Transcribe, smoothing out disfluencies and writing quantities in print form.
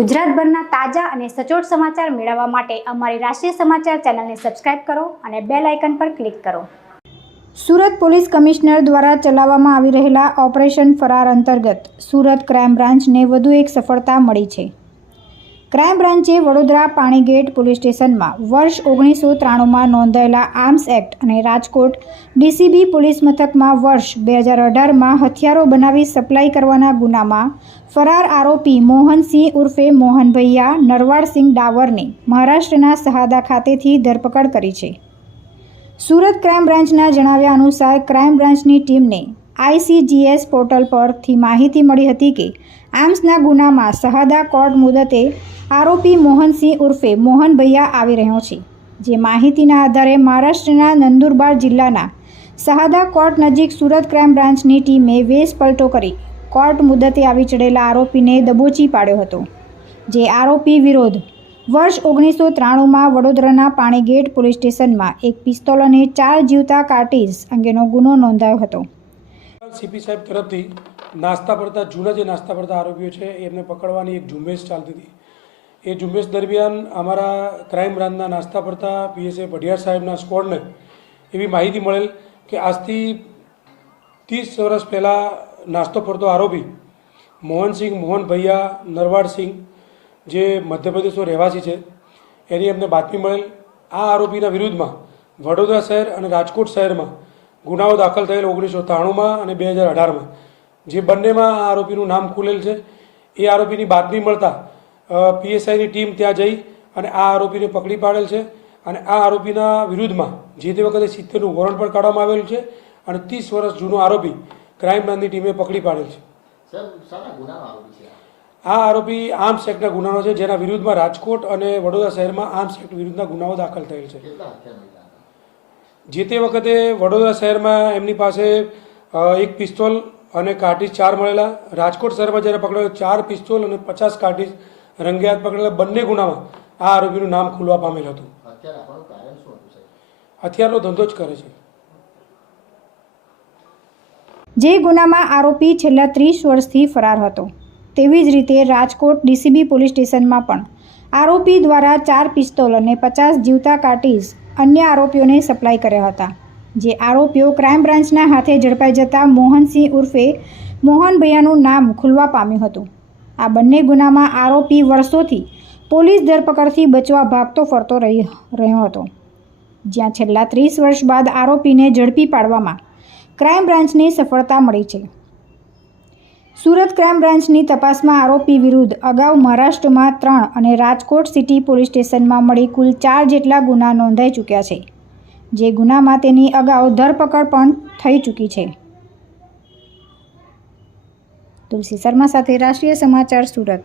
ગુજરાતભરના તાજા અને સચોટ સમાચાર મેળવવા માટે અમારી રાષ્ટ્રીય સમાચાર ચેનલને સબસ્ક્રાઇબ કરો અને બેલ આઇકન પર ક્લિક કરો। સુરત પોલીસ કમિશનર દ્વારા ચલાવવામાં આવી રહેલા ઓપરેશન ફરાર અંતર્ગત સુરત ક્રાઇમ બ્રાન્ચને વધુ એક સફળતા મળી છે। ક્રાઇમ બ્રાન્ચે વડોદરા પાણીગેટ પોલીસ સ્ટેશનમાં વર્ષ 1993માં નોંધાયેલા આર્મ્સ એક્ટ અને રાજકોટ ડીસીબી પોલીસ મથકમાં વર્ષ 2018માં હથિયારો બનાવી સપ્લાય કરવાના ગુનામાં ફરાર આરોપી મોહનસિંહ ઉર્ફે મોહનભૈયા નરવાડસિંહ ડાવરને મહારાષ્ટ્રના સહાદા ખાતેથી ધરપકડ કરી છે। સુરત ક્રાઇમ બ્રાન્ચના જણાવ્યા અનુસાર ક્રાઇમ બ્રાન્ચની ટીમને ICGS પોર્ટલ પરથી માહિતી મળી હતી કે આર્મ્સના ગુનામાં સહાદા કોર્ટ મુદતે આરોપી મોહનસિંહ ઉર્ફે મોહનભૈયા આવી રહ્યો છે। જે માહિતીના આધારે મહારાષ્ટ્રના નંદુરબાર જિલ્લાના સહાદા કોર્ટ નજીક સુરત ક્રાઇમ બ્રાન્ચની ટીમે વેશ પલટો કરી કોર્ટ મુદતે આવી ચડેલા આરોપીને દબોચી પાડ્યો હતો। જે આરોપી વિરુદ્ધ વર્ષ 1993માં વડોદરાના પાણીગેટ પોલીસ સ્ટેશનમાં એક પિસ્તોલ અને 4 જીવતા કાર્ટીજ અંગેનો ગુનો નોંધાયો હતો। સીપી સાહેબ તરફથી નાસ્તા પડતા જૂના જે નાસ્તા પડતા આરોપીઓ છે એમને પકડવાની એક ઝુંબેશ ચાલતી હતી। એ ઝુંબેશ દરમિયાન અમારા ક્રાઇમ બ્રાન્ચના નાસ્તા પડતા PSI ભડિયાર સાહેબના સ્કોડને એવી માહિતી મળેલ કે આજથી 30 વર્ષ પહેલાં નાસ્તો પડતો આરોપી મોહનસિંહ મોહનભૈયા નરવાડસિંહ જે મધ્યપ્રદેશનો રહેવાસી છે એની અમને બાતમી મળેલ। આ આરોપીના વિરુદ્ધમાં વડોદરા શહેર અને રાજકોટ શહેરમાં ગુનાઓ દાખલ થયેલ 1993માં અને 2018માં જે બંનેમાં આ આરોપીનું નામ ખુલેલ છે। એ આરોપીની બાતમી મળતા PSIની ટીમ ત્યાં જઈ અને આ આરોપીને પકડી પાડેલ છે અને આ આરોપીના વિરુદ્ધમાં જે તે વખતે 70નું વોરંટ પણ કાઢવામાં આવેલું છે અને 30 વર્ષ જૂનો આરોપી ક્રાઇમ બ્રાન્ચની ટીમે પકડી પાડેલ છે। આ આરોપી આર્મ્સ એક્ટના ગુનાનો છે જેના વિરુદ્ધમાં રાજકોટ અને વડોદરા શહેરમાં આર્મ્સ એક્ટ વિરુદ્ધના ગુનાઓ દાખલ થયેલ છે। જે તે વખતે વડોદરા શહેરમાં એમની પાસે એક પિસ્તોલ અને કાર્ટીજ 4 મળેલા। રાજકોટ શહેરમાં જ્યારે પકડેલો 4 પિસ્તોલ અને 50 કાર્ટીજ રંગે હાથ પકડેલા। બંને ગુનામાં આ આરોપીનું નામ ખુલવા પામેલ હતું। હથિયારનો ધંધો જ કરે છે। જે ગુનામાં આરોપી છેલ્લા 30 વર્ષથી ફરાર હતો। તેવી જ રીતે રાજકોટ ડીસીબી પોલીસ સ્ટેશનમાં પણ આરોપી દ્વારા 4 પિસ્તોલ અને 50 જીવતા કાર્ટીજ અન્ય આરોપીઓને સપ્લાય કર્યા હતા। જે આરોપીઓ ક્રાઇમ બ્રાન્ચના હાથે ઝડપાઈ જતા મોહનસિંહ ઉર્ફે મોહનભૈયાનું નામ ખુલવા પામ્યું હતું। આ બંને ગુનામાં આરોપી વર્ષોથી પોલીસ ધરપકડથી બચવા ભાગતો ફરતો રહ્યો હતો। જ્યાં છેલ્લા 30 વર્ષ બાદ આરોપીને ઝડપી પાડવામાં ક્રાઇમ બ્રાન્ચને સફળતા મળી છે। સુરત ક્રાઇમ બ્રાન્ચની તપાસમાં આરોપી વિરુદ્ધ અગાઉ મહારાષ્ટ્રમાં 3 અને રાજકોટ સિટી પોલીસ સ્ટેશનમાં મળી કુલ 4 જેટલા ગુના નોંધાઈ ચૂક્યા છે। જે ગુનામાં તેની અગાઉ ધરપકડ પણ થઈ ચૂકી છે। તુલસી શર્મા સાથે રાષ્ટ્રીય સમાચાર સુરત।